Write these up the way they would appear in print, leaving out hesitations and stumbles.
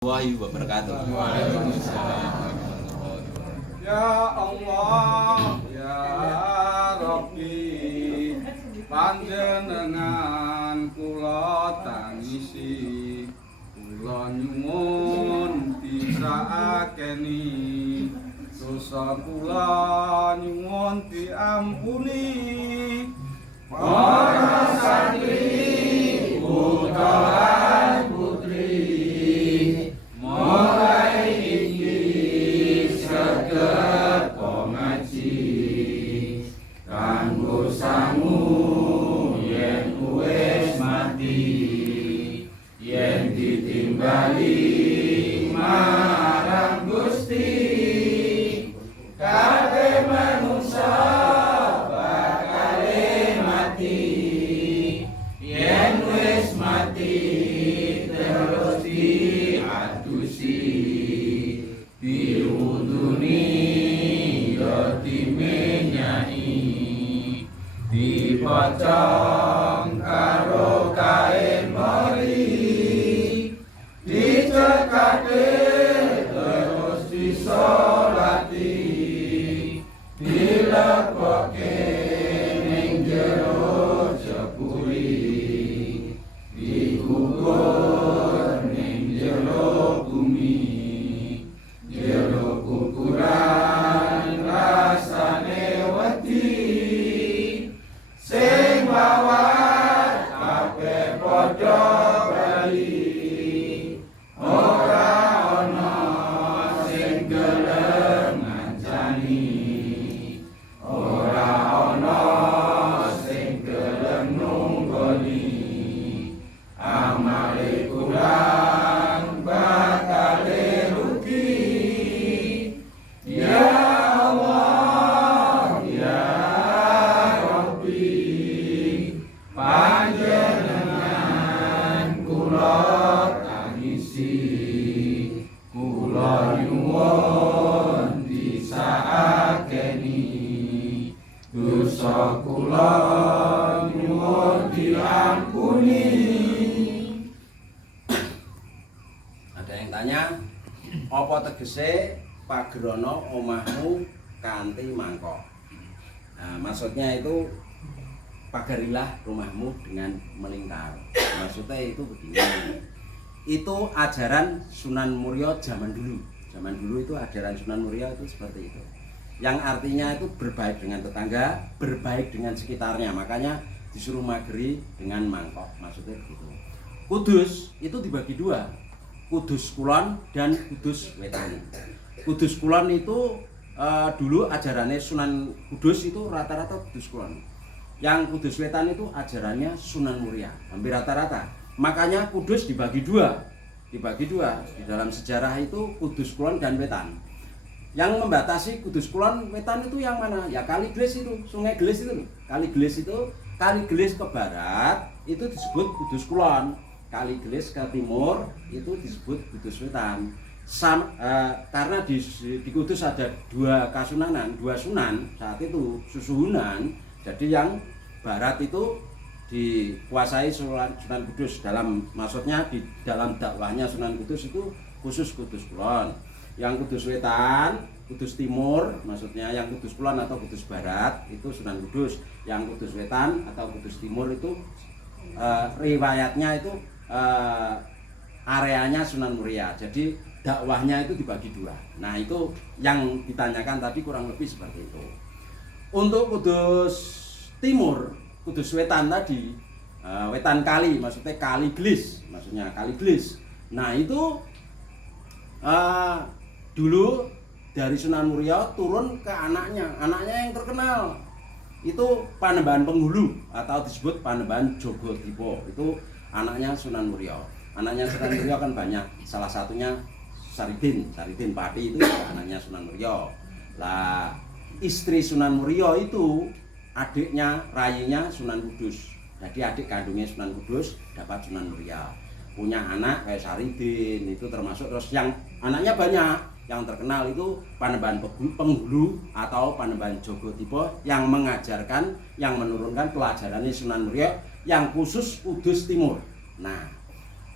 Wahyu wabarakatuh. Ya Allah, ya Rabbi, panjenengan kula tangisi, kula nyuwun pisaakeni, dosa kula nyuwun diampuni. Para santri putra lan putri mulai iki saged ngaji kanggo sangu yen wis mati, yen ditimbali marang Gusti kabeh manungsa bakale mati, yen wis mati terus diadusi diuduni ya dimenyai dipocong karo kain mori dicekake terus disolati dilebokke ning jero jebuli dikubur ning jero bumi jero kuburan rasane wedi sing wawat kabeh padha bali ora ana sing gelem ngancani ora ana sing gelem nunggoni amale kurang bakale rugi. Ya Allah, ya Rabbi, panjenengan kula tangisi, kula nyuwun disaakeni, dosa kula nyuwun diampuni. Ada yang tanya, apa tegese pagerono omahmu kanthi mangkok? Nah, maksudnya itu pagarilah rumahmu dengan melingkar. Maksudnya itu begini. Itu ajaran Sunan Muria zaman dulu. Zaman dulu itu ajaran Sunan Muria itu seperti itu. Yang artinya itu berbaik dengan tetangga, berbaik dengan sekitarnya. Makanya disuruh mageri dengan mangkok. Maksudnya begitu. Kudus itu dibagi dua. Kudus Kulon dan Kudus Wetan. Kudus Kulon itu dulu ajarannya Sunan Kudus itu rata-rata Kudus Kulon. Yang Kudus Wetan itu ajarannya Sunan Muria, hampir rata-rata. Makanya Kudus dibagi dua. Dibagi dua. Di dalam sejarah itu Kudus Kulon dan Wetan. Yang membatasi Kudus Kulon Wetan itu yang mana? Ya Kali Gles itu, Sungai Gles itu. Kali Gles itu, Kali Gles ke barat itu disebut Kudus Kulon. Kali Gles ke timur itu disebut Kudus Wetan. Karena di Kudus ada dua kasunanan, dua sunan saat itu susuhunan. Jadi yang barat itu dikuasai Sunan Kudus, maksudnya di dalam dakwahnya Sunan Kudus itu khusus Kudus Kulon. Yang Kudus Wetan, Kudus Timur, maksudnya yang Kudus Kulon atau Kudus Barat itu Sunan Kudus. Yang Kudus Wetan atau Kudus Timur itu riwayatnya itu areanya Sunan Muria. Jadi dakwahnya itu dibagi dua. Nah itu yang ditanyakan tadi kurang lebih seperti itu. Untuk Kudus Timur, Kudus Wetan tadi, Wetan Kali, maksudnya Kali Glis, maksudnya Kali Glis. Nah itu dulu dari Sunan Muria turun ke anaknya yang terkenal. Itu Panembahan Penghulu atau disebut Panembahan Jogodipa. Itu anaknya Sunan Muria. Anaknya Sunan Muria kan banyak. Salah satunya Saridin Pati itu anaknya Sunan Muria. Lah istri Sunan Muria itu adiknya, rayinya Sunan Kudus. Jadi adik kandungnya Sunan Kudus dapat Sunan Muria. Punya anak kayak Saridin itu termasuk. Terus yang anaknya banyak. Yang terkenal itu Panembahan Penghulu atau Panembahan Jogodipa yang mengajarkan, yang menurunkan pelajarannya Sunan Muria yang khusus Kudus Timur. Nah,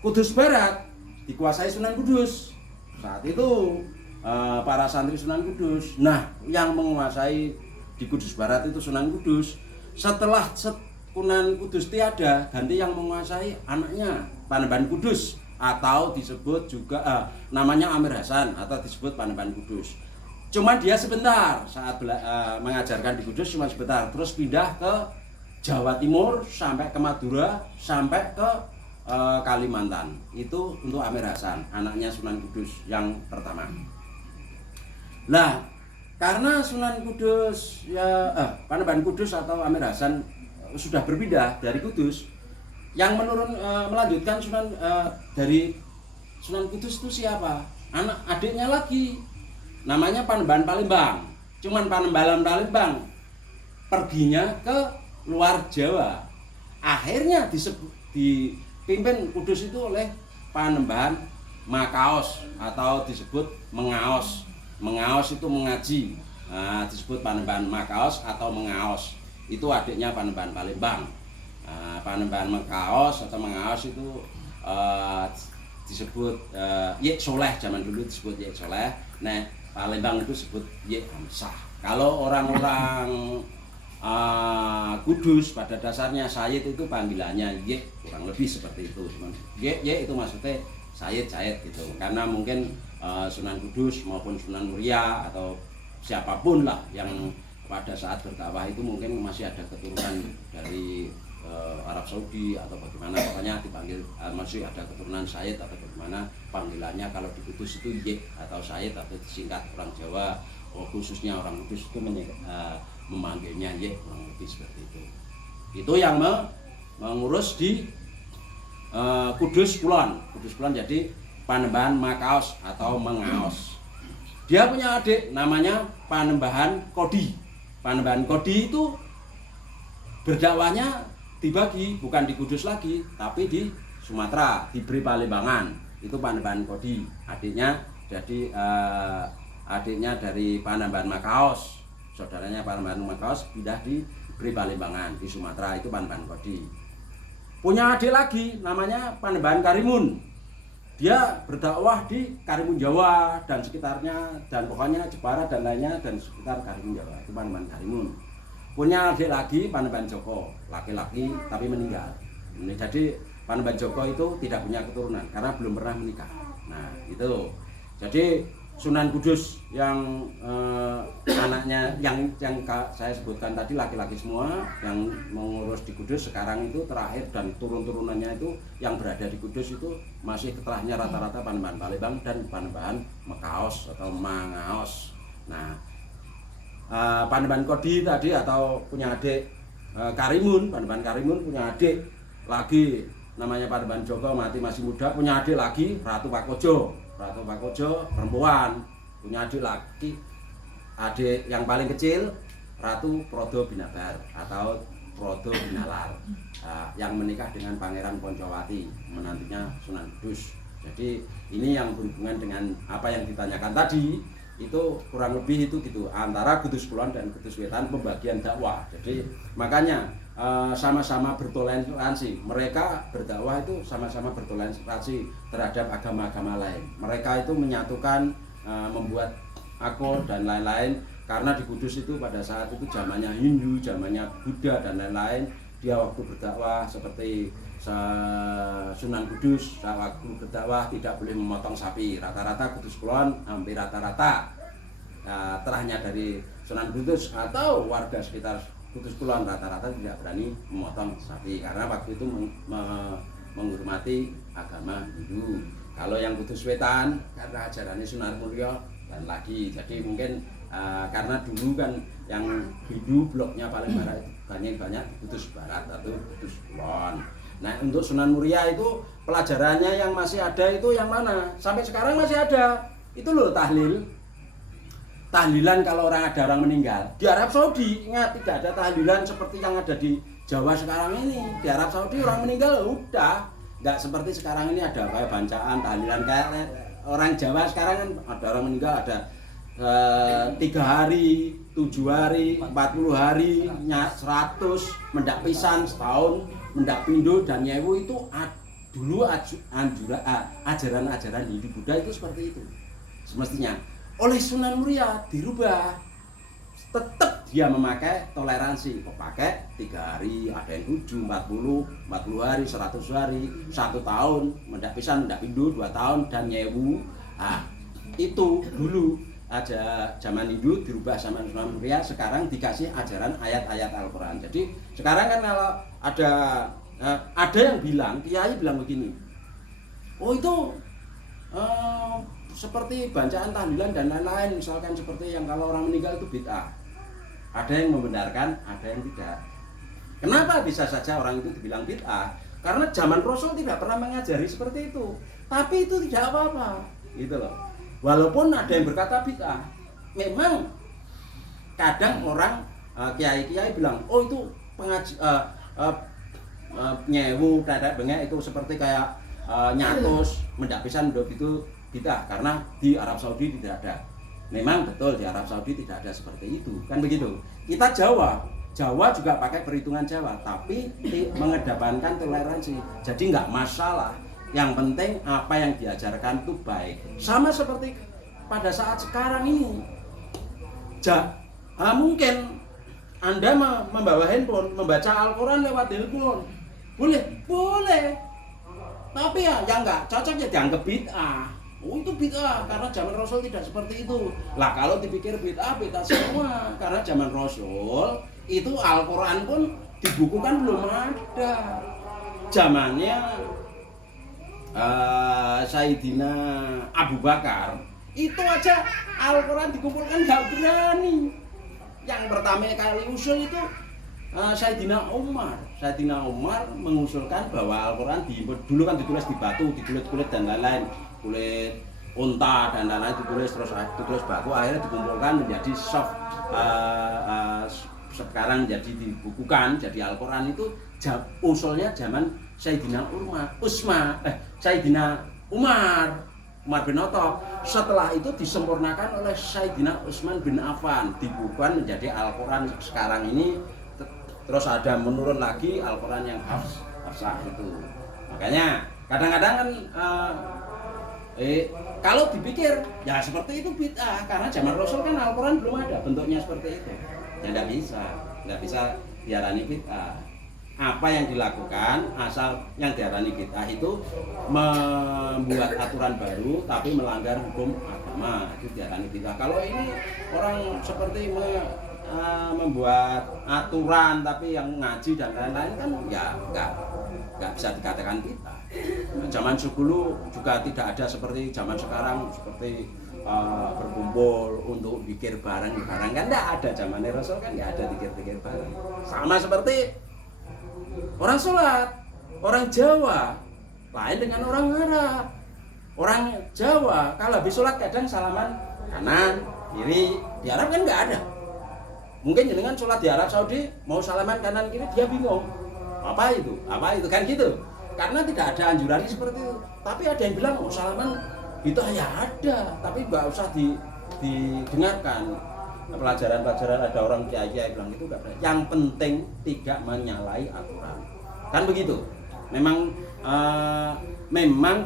Kudus Barat dikuasai Sunan Kudus. Saat itu para santri Sunan Kudus. Nah, yang menguasai di Kudus Barat itu Sunan Kudus. Setelah Sunan Kudus tiada, ganti yang menguasai anaknya Panembahan Kudus atau disebut juga namanya Amir Hasan atau disebut Panembahan Kudus. Cuma dia sebentar saat mengajarkan di Kudus, cuma sebentar, terus pindah ke Jawa Timur sampai ke Madura sampai ke Kalimantan. Itu untuk Amir Hasan, anaknya Sunan Kudus yang pertama. Lah, karena Sunan Kudus Panembahan Kudus atau Amir Hasan sudah berpindah dari Kudus, yang melanjutkan dari Sunan Kudus itu siapa? Anak adiknya lagi, namanya Panembahan Palembang. Cuman Panembahan Palembang perginya ke luar Jawa. Akhirnya dipimpin Kudus itu oleh Panembahan Makaos atau disebut Mengaos. Mengaos itu mengaji, disebut Panembahan Makaos atau Mengaos. Itu adiknya Panembahan Palembang. Panembahan Makaos atau Mengaos itu disebut Yek Soleh, zaman dulu disebut Yek Soleh. Nah, Palembang itu disebut Yek Hamsah. Kalau orang-orang Kudus pada dasarnya Sayyid itu panggilannya Yek, kurang lebih seperti itu. Yek itu maksudnya Sayyid gitu. Karena mungkin Sunan Kudus maupun Sunan Muria atau siapapun lah yang pada saat berdakwah itu mungkin masih ada keturunan dari Arab Saudi atau bagaimana, pokoknya dipanggil masih ada keturunan Sayyid atau bagaimana panggilannya. Kalau di Kudus itu Yek atau Sayyid atau disingkat orang Jawa, khususnya orang Kudus itu memanggilnya Yek, kurang lebih seperti itu. Itu yang mengurus di Kudus Kulon. Kudus Kulon jadi Panembahan Makaos atau Mengaos. Dia punya adik namanya Panembahan Kodi. Panembahan Kodi itu berdakwahnya dibagi, bukan di Kudus lagi, tapi di Sumatera, di Bri Palembangan. Itu Panembahan Kodi. Adiknya jadi adiknya dari Panembahan Makaos. Saudaranya Panembahan Makaos pindah di Bri Palembangan di Sumatera, itu Panembahan Kodi. Punya adik lagi namanya Panembahan Karimun. Dia berdakwah di Karimun Jawa dan sekitarnya, dan pokoknya Jepara dan lainnya dan sekitar Karimun Jawa. Itu Panembahan Karimun. Punya adik lagi Panembahan Joko, laki-laki tapi meninggal. Jadi Panembahan Joko itu tidak punya keturunan karena belum pernah menikah. Nah, itu. Jadi Sunan Kudus yang anaknya yang saya sebutkan tadi laki-laki semua yang mengurus di Kudus sekarang itu terakhir, dan turun-turunannya itu yang berada di Kudus itu masih ketelahnya rata-rata Panembahan Palembang dan Panembahan Makaos atau Mangaos. Nah, Panembahan Kodi tadi atau punya adik Karimun, Panembahan Karimun punya adik lagi namanya Panembahan Joko, mati masih muda, punya adik lagi Ratu Pakojo. Ratu Pakojo perempuan, punya adik laki, adik yang paling kecil Ratu Prodo Binabar atau Prodo Binalar, yang menikah dengan Pangeran Poncowati, menantunya Sunan Kudus. Jadi ini yang berhubungan dengan apa yang ditanyakan tadi, itu kurang lebih itu gitu, antara Kudus Kulon dan Kudus Wetan pembagian dakwah. Jadi makanya sama-sama bertoleransi. Mereka berdakwah itu sama-sama bertoleransi terhadap agama-agama lain. Mereka itu menyatukan, membuat akor dan lain-lain. Karena di Kudus itu pada saat itu zamannya Hindu, zamannya Buddha dan lain-lain. Dia waktu berdakwah seperti Sunan Kudus, waktu berdakwah tidak boleh memotong sapi. Rata-rata Kudus Kulon hampir rata-rata terahnya dari Sunan Kudus atau warga sekitar Kudus Kulon rata-rata tidak berani memotong sapi karena waktu itu menghormati agama Hindu. Kalau yang Kudus Wetan karena ajarannya Sunan Muria dan lagi, jadi mungkin karena dulu kan yang Hindu bloknya paling banyak Kudus Barat atau Kudus Kulon. Nah, untuk Sunan Muria itu pelajarannya yang masih ada itu yang mana? Sampai sekarang masih ada. Itu loh tahlil. Tahlilan kalau ada orang meninggal. Di Arab Saudi, ingat, tidak ada tahlilan seperti yang ada di Jawa sekarang ini. Di Arab Saudi orang meninggal udah, nggak seperti sekarang ini ada kayak bancaan tahlilan kayak orang Jawa sekarang kan ada orang meninggal ada 3 hari, 7 hari, 40 hari, 100, mendak pisan setahun, mendak pindo dan nyewu itu dulu ajaran-ajaran Hindu Buddha itu seperti itu. Semestinya oleh Sunan Muria dirubah. Tetap dia memakai toleransi, pakai 3 hari, ada yang 7, 40 hari, 100 hari, 1 tahun, mendak pisan, mendak pindu, 2 tahun, dan nyewu. Nah, itu dulu aja zaman Hindu dirubah sama Sunan Muria, sekarang dikasih ajaran ayat-ayat Al-Quran. Jadi sekarang kan kalau ada yang bilang, kiai bilang begini, oh itu seperti bacaan tahlilan dan lain-lain, misalkan seperti yang kalau orang meninggal itu bid'ah. Ada yang membenarkan, ada yang tidak. Kenapa bisa saja orang itu dibilang bid'ah? Karena zaman Rasul tidak pernah mengajari seperti itu. Tapi itu tidak apa-apa, gitu loh. Walaupun ada yang berkata bid'ah, memang kadang orang kiai-kiai bilang, oh itu nyewu, dadak bengek itu seperti kayak nyatus, mendak pisan ndok itu bid'ah karena di Arab Saudi tidak ada. Memang betul di Arab Saudi tidak ada seperti itu, kan begitu. Kita Jawa juga pakai perhitungan Jawa, tapi mengedepankan toleransi. Jadi nggak masalah. Yang penting apa yang diajarkan itu baik. Sama seperti pada saat sekarang ini. Mungkin Anda membawa handphone, membaca Al-Quran lewat handphone. Boleh. Tapi ya yang nggak cocok ya dianggap bid'ah. Oh itu bid'ah karena zaman Rasul tidak seperti itu. Lah kalau dipikir bid'ah semua karena zaman Rasul itu Al-Quran pun dibukukan belum ada. Zamannya Sayyidina Abu Bakar itu aja Al-Quran dikumpulkan nggak berani. Yang pertama kali usul itu Sayyidina Umar mengusulkan bahwa Al-Quran dulu kan ditulis di batu, dikulit-kulit dan lain-lain, kulit unta dan lain-lain ditulis batu, akhirnya dikumpulkan menjadi soft, sekarang jadi dibukukan jadi Al-Quran. Itu usulnya zaman Sayyidina Umar bin Khattab. Setelah itu disempurnakan oleh Sayyidina Utsman bin Affan, dibukukan menjadi Al-Quran sekarang ini. Terus ada menurun lagi Al-Quran yang hafsah itu. Makanya kadang-kadang kan kalau dipikir ya seperti itu bid'ah karena zaman Rasul kan Al-Quran belum ada bentuknya seperti itu. Ya nggak bisa diarani bid'ah. Apa yang dilakukan asal yang diarani bid'ah itu membuat aturan baru tapi melanggar hukum agama, itu diarani bid'ah. Kalau ini orang seperti membuat aturan tapi yang ngaji dan lain-lain kan ya nggak bisa dikatakan bid'ah. Zaman dulu juga tidak ada seperti zaman sekarang, seperti berkumpul untuk zikir bareng kan nggak ada. Zaman Rasul kan nggak ada zikir bareng. Sama seperti orang sholat, orang Jawa lain dengan orang Arab. Orang Jawa kalau habis sholat kadang salaman kanan kiri, di Arab kan nggak ada. Mungkin jenengan sholat di Arab Saudi mau salaman kanan kiri dia bingung. Apa itu kan gitu. Karena tidak ada anjuran seperti itu. Tapi ada yang bilang salaman itu ya ada, tapi nggak usah didengarkan. Pelajaran-pelajaran ada orang kiai bilang itu nggak ada. Yang penting tidak menyalahi aturan. Kan begitu. Memang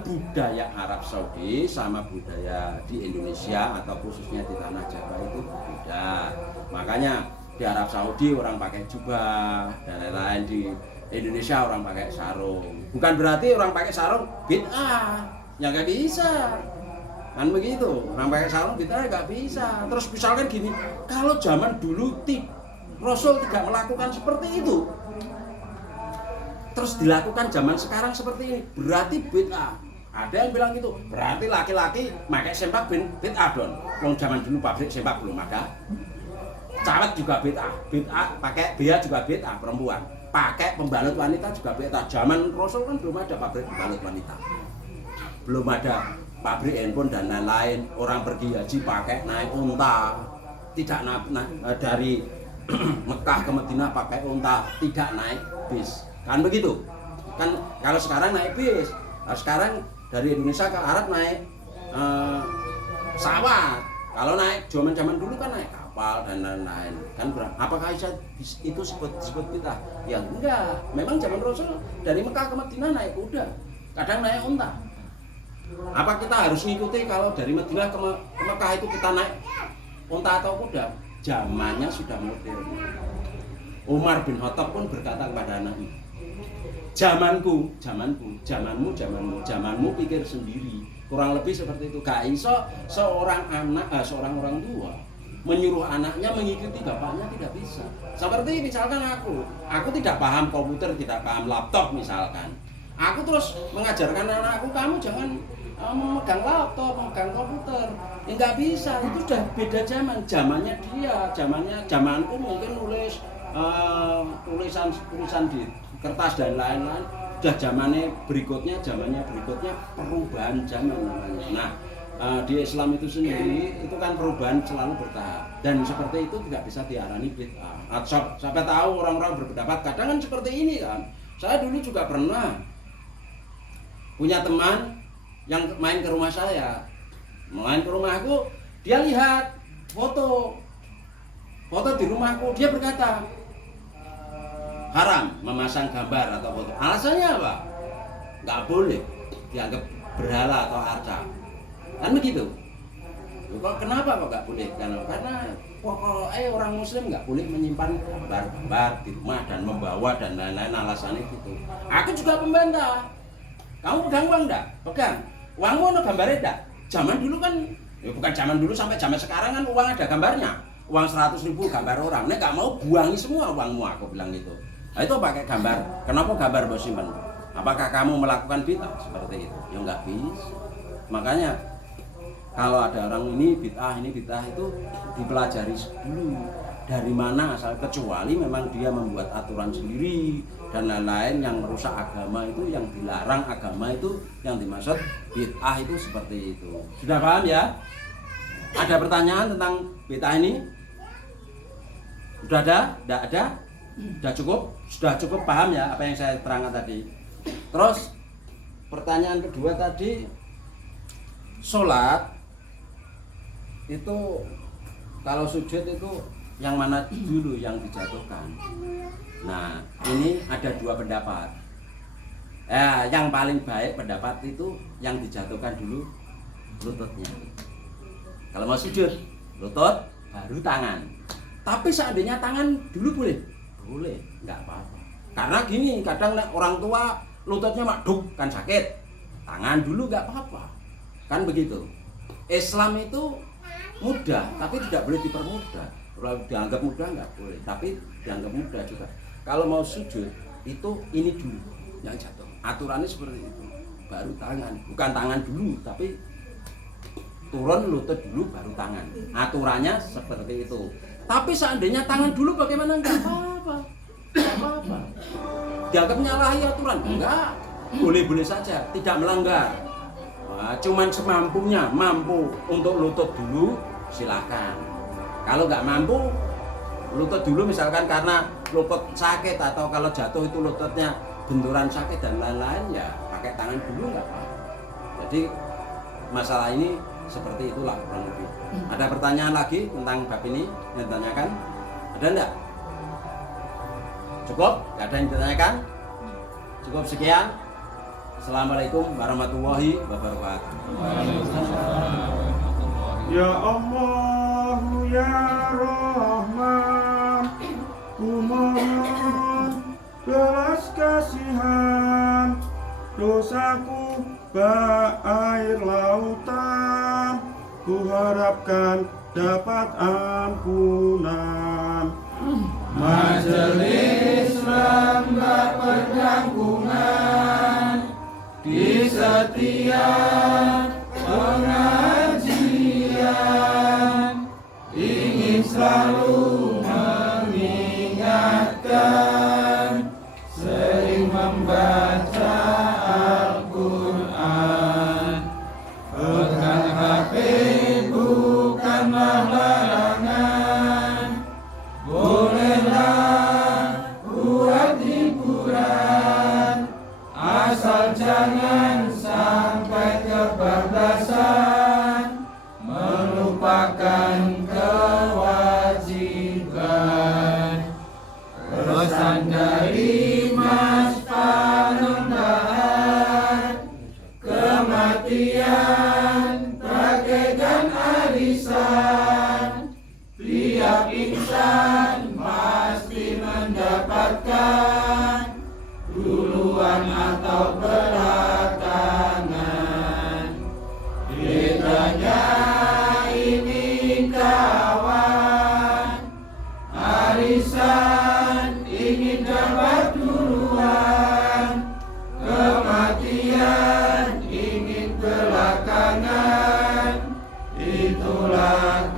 budaya Arab Saudi sama budaya di Indonesia atau khususnya di tanah Jawa itu berbeda. Makanya di Arab Saudi orang pakai jubah dan lain-lain, di Indonesia orang pakai sarung. Bukan berarti orang pakai sarung bid'ah, ya nggak bisa. Kan begitu, orang pakai sarung bid'ah nggak bisa. Terus misalkan gini, kalau zaman dulu Rasul tidak melakukan seperti itu, terus dilakukan zaman sekarang seperti ini, berarti bid'ah. Ada yang bilang gitu, berarti laki-laki pakai sempak bid'ah dong. Wong zaman dulu pabrik sempak belum ada. Cawet juga bid'ah, pakai bea juga bid'ah perempuan. Pakai pembalut wanita juga bid'ah. Zaman Rasul kan belum ada pabrik pembalut wanita. Belum ada pabrik handphone dan lain-lain. Orang pergi haji pakai naik unta. Tidak dari Mekah ke Madinah pakai unta, tidak naik bis. Kan begitu. Kan kalau sekarang naik bis. Sekarang dari Indonesia ke Arab naik pesawat. Kalau naik zaman dulu kan naik kapal dan lain-lain. Kan apakah itu disebut kita? Ya enggak. Memang zaman Rasul dari Mekah ke Madinah naik kuda. kadang naik unta. Apa kita harus ngikuti kalau dari Madinah ke Mekah itu kita naik unta atau kuda? Zamannya sudah modern. Umar bin Khattab pun berkata kepada anaknya, zamanmu pikir sendiri. Kurang lebih seperti itu. Gak iso seorang orang tua menyuruh anaknya mengikuti bapaknya, tidak bisa. Seperti misalkan aku tidak paham komputer, tidak paham laptop misalkan. Aku terus mengajarkan anakku, kamu jangan memegang laptop, memegang komputer. Ya nggak bisa, itu sudah beda zaman. Zamannya dia, zamanku mungkin nulis tulisan di kertas dan lain-lain. Sudah zamannya berikutnya perubahan zaman namanya. Nah, di Islam itu sendiri itu kan perubahan selalu bertahap, dan seperti itu tidak bisa diarani bid'ah. Sampai tahu orang-orang berpendapat kadang kan seperti ini kan. Saya dulu juga pernah punya teman yang main ke rumah saya, main ke rumahku, dia lihat foto di rumahku, dia berkata haram memasang gambar atau foto. Alasannya apa? Nggak boleh, dianggap berhala atau arca. Kan begitu. Kok kenapa kok nggak boleh? Karena pokoknya orang Muslim nggak boleh menyimpan gambar-gambar di rumah dan membawa dan lain-lain, alasannya gitu. Aku juga membantah. Kamu pegang uang enggak? Pegang. Uangmu ada gambarnya enggak? Zaman dulu kan, ya bukan zaman dulu, sampai zaman sekarang kan uang ada gambarnya. Uang 100.000 gambar orang. Nek gak mau buangi semua uangmu, aku bilang gitu. Nah itu pakai gambar. Kenapa gambar mau simpan? Apakah kamu melakukan bid'ah seperti itu? Ya nggak bisa. Makanya kalau ada orang ini bid'ah itu dipelajari dulu dari mana asal, kecuali memang dia membuat aturan sendiri dan lain-lain yang merusak agama, itu yang dilarang agama, itu yang dimaksud bid'ah itu seperti itu. Sudah paham ya? Ada pertanyaan tentang bid'ah ini? Sudah ada? Tidak ada? Sudah cukup? Sudah cukup paham ya apa yang saya terangkan tadi? Terus pertanyaan kedua tadi, sholat itu kalau sujud itu yang mana dulu yang dijatuhkan? Nah, ini ada dua pendapat. Yang paling baik pendapat itu yang dijatuhkan dulu lututnya. Kalau mau sujud, lutut baru tangan. Tapi seandainya tangan dulu boleh? Boleh, nggak apa-apa. Karena gini, kadang orang tua lututnya makduk kan sakit. Tangan dulu nggak apa-apa. Kan begitu. Islam itu mudah, tapi tidak boleh dipermudah. Kalau dianggap mudah nggak boleh, tapi dianggap mudah juga. Kalau mau sujud itu ini dulu yang jatuh. Aturannya seperti itu. Baru tangan, bukan tangan dulu, tapi turun lutut dulu baru tangan. Aturannya seperti itu. Tapi seandainya tangan dulu bagaimana? Nggak apa-apa. Nggak apa-apa. Dianggap menyalahi aturan? Enggak. Boleh-boleh saja, tidak melanggar. Cuman semampunya, mampu untuk lutut dulu silakan. Kalau nggak mampu lutut dulu, misalkan karena lutut sakit atau kalau jatuh itu lututnya benturan sakit dan lain-lain, ya pakai tangan dulu nggak apa-apa. Jadi masalah ini seperti itulah kurang lebih. Ada pertanyaan lagi tentang bab ini yang ditanyakan? Ada enggak? Cukup? Nggak ada yang ditanyakan? Cukup sekian. Assalamualaikum warahmatullahi wabarakatuh. Ya Allah ya Rahman, kumohon belas kasihan, dosaku bak air lautan, kuharapkan dapat ampunan. Majelis lembah penanggungan di setiap pengajian ingin selalu mengingatkan, sering membaca Al-Quran. Pegang HP bukanlah larangan, bolehlah buat hiburan, asal jangan sampai kebablasan. Jangan itulah